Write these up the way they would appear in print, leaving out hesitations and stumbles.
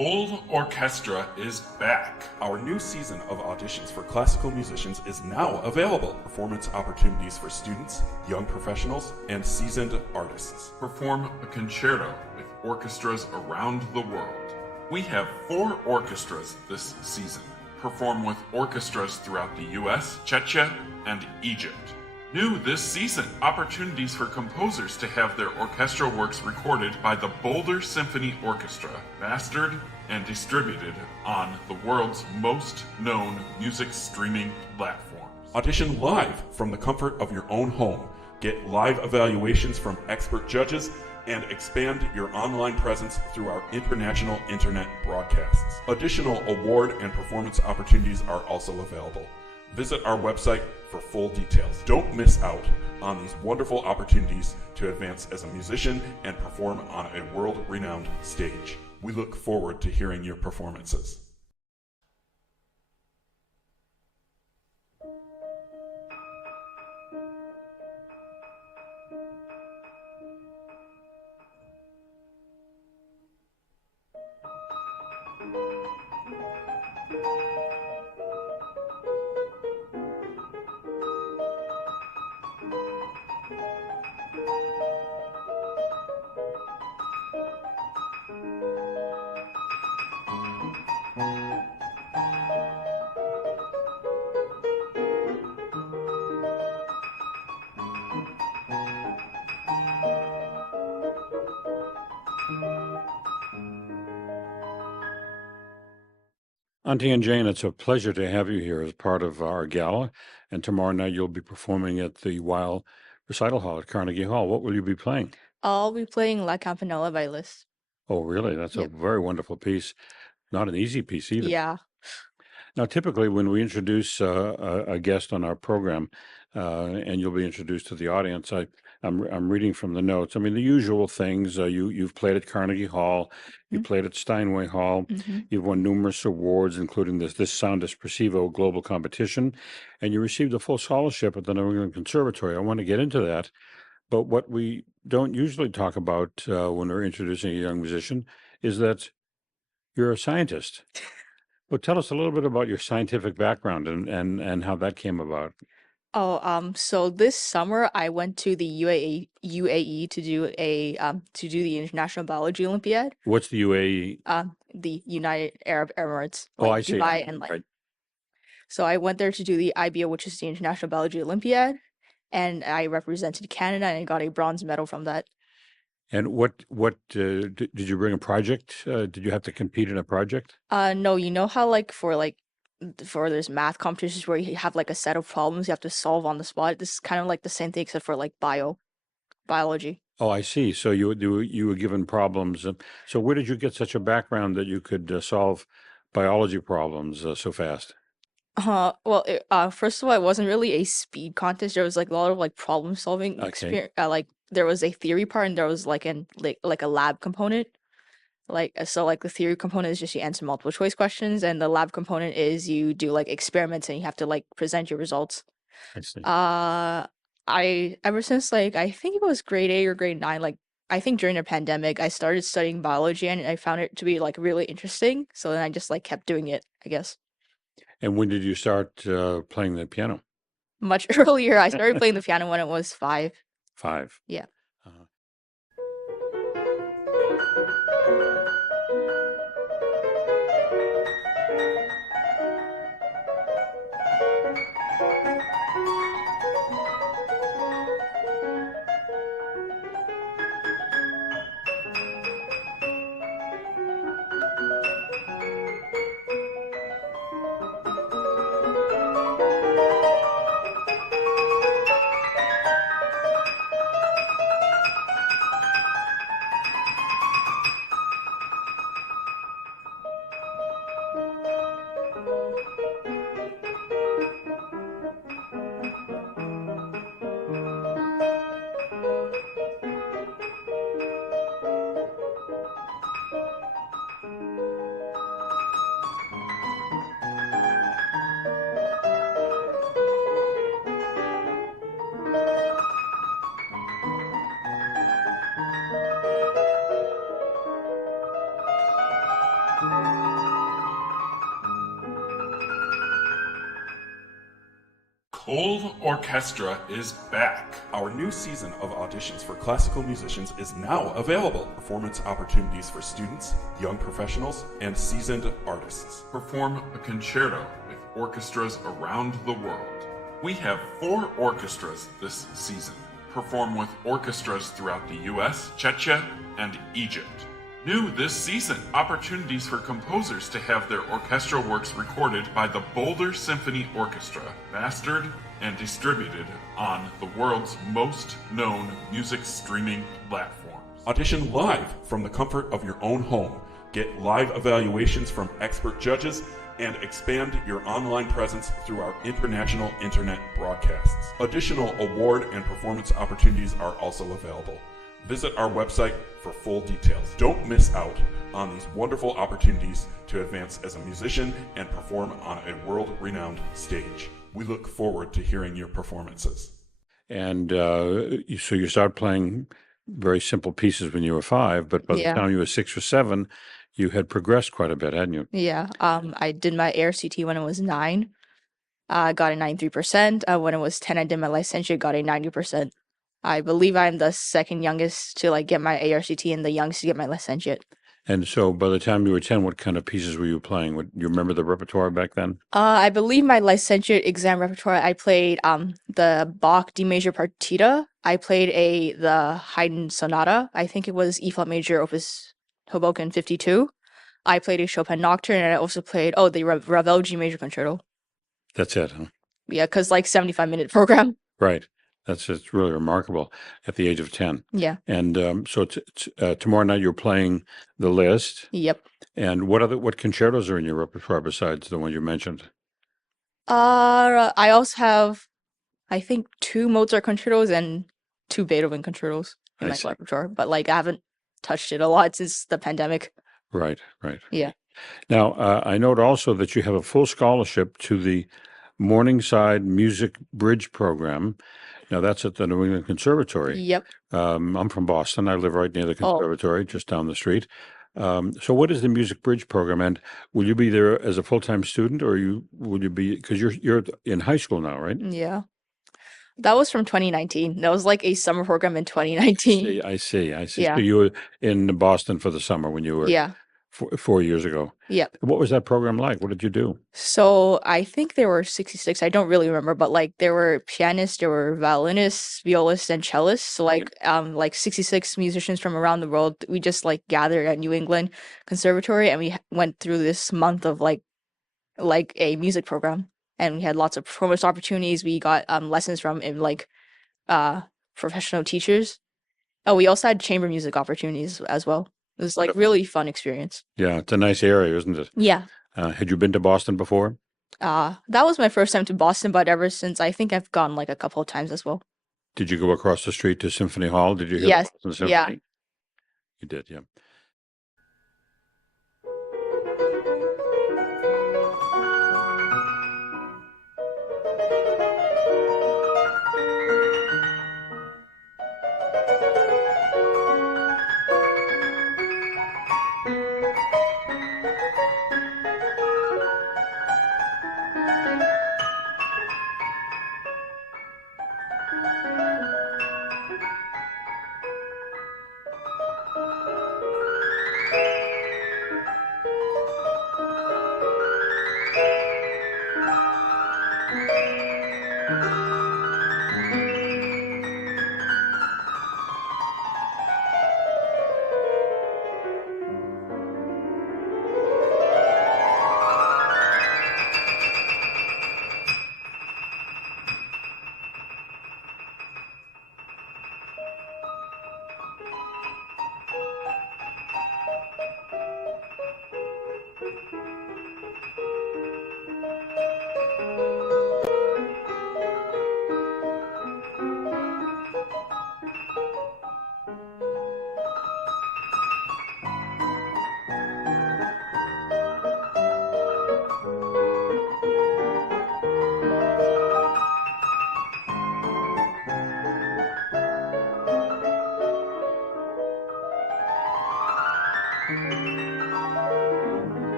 full orchestra is back. Our new season of auditions for classical musicians is now available. Performance opportunities for students, young professionals, and seasoned artists. Perform a concerto with orchestras around the world. We have 4 orchestras this season. Perform with orchestras throughout the US, Czechia, and Egypt. New this season, opportunities for composers to have their orchestral works recorded by the Boulder Symphony Orchestra, mastered and distributed on the world's most known music streaming platforms. Audition live from the comfort of your own home. Get live evaluations from expert judges and expand your online presence through our international internet broadcasts. Additional award and performance opportunities are also available. Visit our website for full details. Don't miss out on these wonderful opportunities to advance as a musician and perform on a world-renowned stage. We look forward to hearing your performances. Antian Jiang, it's a pleasure to have you here as part of our gala. And tomorrow night you'll be performing at the Weill Recital Hall at Carnegie Hall. What will you be playing? I'll be playing La Campanella by Liszt. Oh, really? That's Yep. a very wonderful piece. Not an easy piece either. Yeah. Now, typically when we introduce a guest on our program, and you'll be introduced to the audience, I'm reading from the notes. I mean, the usual things. You've played at Carnegie Hall, you played at Steinway Hall, you've won numerous awards, including this Sound Espressivo Global competition, and you received a full scholarship at the Royal Conservatory. I want to get into that, but what we don't usually talk about when we're introducing a young musician is that you're a scientist. Well, tell us a little bit about your scientific background and how that came about. So this summer I went to the UAE to do the International Biology Olympiad, What's the UAE? the United Arab Emirates, Oh, like I see. Dubai and like. Right. So I went there to do the IBO, which is the International Biology Olympiad, and I represented Canada and I got a bronze medal from that. And what did you bring a project? Did you have to compete in a project? No, you know how for there's math competitions where you have like a set of problems you have to solve on the spot. This is kind of like the same thing except for like biology. Oh, I see. So you were given problems. So where did you get such a background that you could solve biology problems so fast? Well, first of all, it wasn't really a speed contest. There was like a lot of like problem solving Okay. experience. Like there was a theory part and there was like a lab component. So like the theory component is just you answer multiple choice questions, and the lab component is you do like experiments and you have to like present your results. I see. I ever since like I think it was grade 8 or grade 9, like I think during the pandemic, I started studying biology and I found it to be like really interesting. So then I just like kept doing it, I guess. And when did you start playing the piano? Much earlier, I started playing the piano when it was 5. 5. Yeah. Uh-huh. Cold Orchestra is back. Our new season of auditions for classical musicians is now available. Performance opportunities for students, young professionals, and seasoned artists. Perform a concerto with orchestras around the world. We have 4 orchestras this season. Perform with orchestras throughout the US, Czechia, and Egypt. New this season, opportunities for composers to have their orchestral works recorded by the Boulder Symphony Orchestra, mastered and distributed on the world's most known music streaming platforms. Audition live from the comfort of your own home. Get live evaluations from expert judges and expand your online presence through our international internet broadcasts. Additional award and performance opportunities are also available. Visit our website for full details. Don't miss out on these wonderful opportunities to advance as a musician and perform on a world-renowned stage. We look forward to hearing your performances. And so you started playing very simple pieces when you were 5, but by the Yeah. time you were 6 or 7, you had progressed quite a bit, hadn't you? Yeah. I did my ARCT when I was 9. I got a 93%. When I was 10, I did my licentiate, got a 90%. I believe I'm the second youngest to like get my ARCT and the youngest to get my licentiate. And so by the time you were 10, what kind of pieces were you playing? You remember the repertoire back then? I believe my licentiate exam repertoire, I played the Bach D major partita. I played the Haydn sonata. I think it was E flat major opus Hoboken 52. I played a Chopin nocturne, and I also played the Ravel G major concerto. That's it, huh? Yeah, because like 75-minute program. Right. It's really remarkable at the age of 10. Yeah. And so tomorrow night you're playing the list. Yep. And what concertos are in your repertoire besides the one you mentioned? I also have, I think, 2 Mozart concertos and 2 Beethoven concertos in I my see. repertoire, but like I haven't touched it a lot since the pandemic. Right. Yeah. Now, I note also that you have a full scholarship to the Morningside Music Bridge program. Now, that's at the New England Conservatory. Yep. I'm from Boston. I live right near the Oh. conservatory, just down the street. So what is the Music Bridge program, and will you be there as a full-time student, or will you be, because you're in high school now, right? Yeah. That was from 2019. That was like a summer program in 2019. I see. Yeah. So you were in Boston for the summer when you were Yeah. 4 years ago. Yep. What was that program like? What did you do? So I think there were 66. I don't really remember, but like there were pianists, there were violinists, violists, and cellists. So like 66 musicians from around the world. We just like gathered at New England Conservatory, and we went through this month of like a music program, and we had lots of performance opportunities. We got lessons from professional teachers. Oh, we also had chamber music opportunities as well. It was like Wonderful. really fun experience. Yeah, it's a nice area, isn't it? Yeah. Had you been to Boston before? That was my first time to Boston, but ever since, I think I've gone like a couple of times as well. Did you go across the street to Symphony Hall? Did you hear Yes. the Boston Yeah. Symphony? You did, yeah.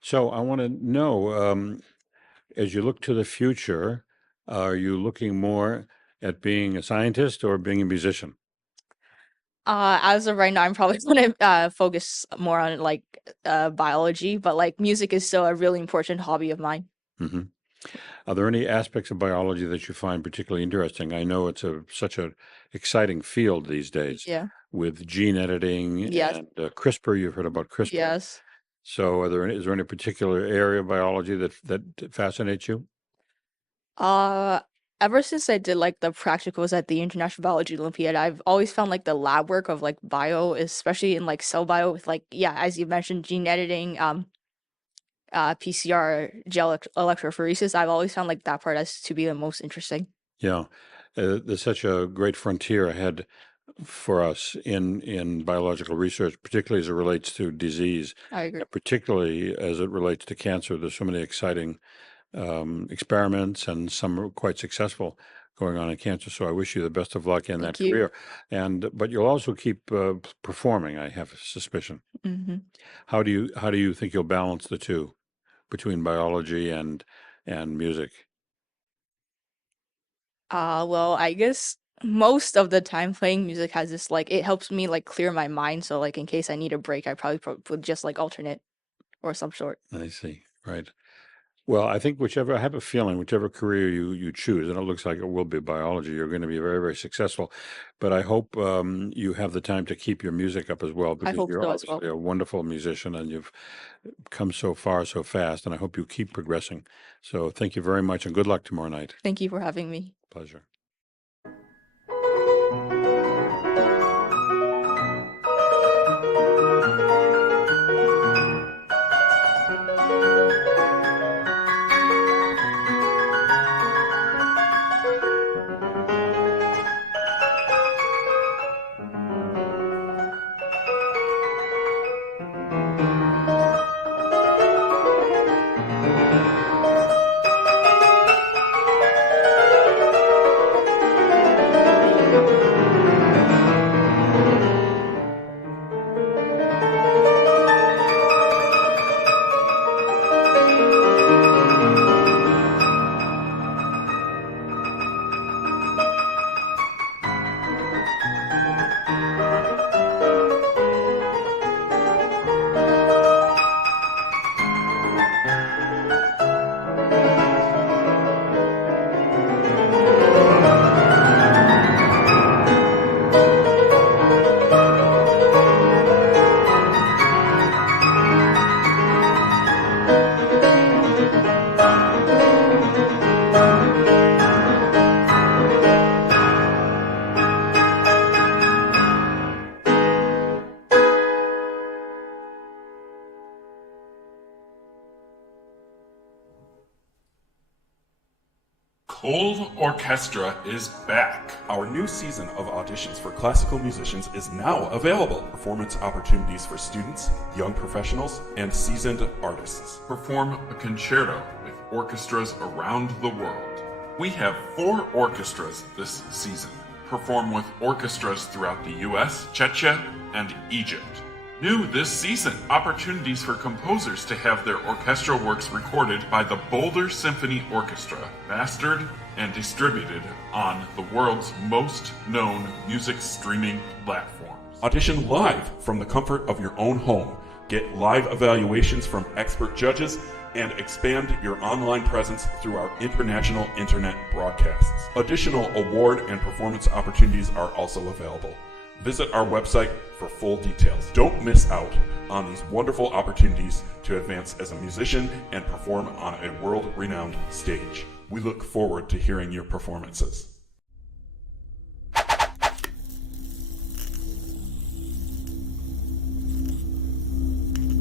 So I want to know, as you look to the future, are you looking more at being a scientist or being a musician? As of right now, I'm probably gonna focus more on like biology, but like music is still a really important hobby of mine. hmm Are there any aspects of biology that you find particularly interesting? I know it's such a exciting field these days Yeah. with gene editing Yes. and CRISPR. You've heard about CRISPR. Yes. So, is there any particular area of biology that fascinates you? Uh, Ever since I did like the practicals at the International Biology Olympiad, I've always found like the lab work of like bio, especially in like cell bio with like, yeah, as you mentioned, gene editing, PCR, electrophoresis. I've always found like that part as to be the most interesting. Yeah, there's such a great frontier ahead for us in biological research, particularly as it relates to disease, I agree. and particularly as it relates to cancer. There's so many exciting experiments, and some are quite successful going on in cancer. So I wish you the best of luck in that Thank you. career. But you'll also keep performing, I have a suspicion. hmm How do you think you'll balance the two between biology and music? Well, I guess most of the time playing music has this like it helps me like clear my mind. So like in case I need a break, I probably would just like alternate or some sort. I see. Right. Well, I think I have a feeling, whichever career you choose, and it looks like it will be biology, you're going to be very, very successful. But I hope you have the time to keep your music up as well, I because hope you're so as well. obviously a wonderful musician and you've come so far so fast, and I hope you keep progressing. So thank you very much, and good luck tomorrow night. Thank you for having me. Pleasure. Cold Orchestra is back. Our new season of auditions for classical musicians is now available. Performance opportunities for students, young professionals, and seasoned artists. Perform a concerto with orchestras around the world. We have 4 orchestras this season. Perform with orchestras throughout the US, Czechia, and Egypt. New this season, opportunities for composers to have their orchestral works recorded by the Boulder Symphony Orchestra, mastered and distributed on the world's most known music streaming platforms. Audition live from the comfort of your own home. Get live evaluations from expert judges and expand your online presence through our international internet broadcasts. Additional award and performance opportunities are also available. Visit our website for full details. Don't miss out on these wonderful opportunities to advance as a musician and perform on a world-renowned stage. We look forward to hearing your performances.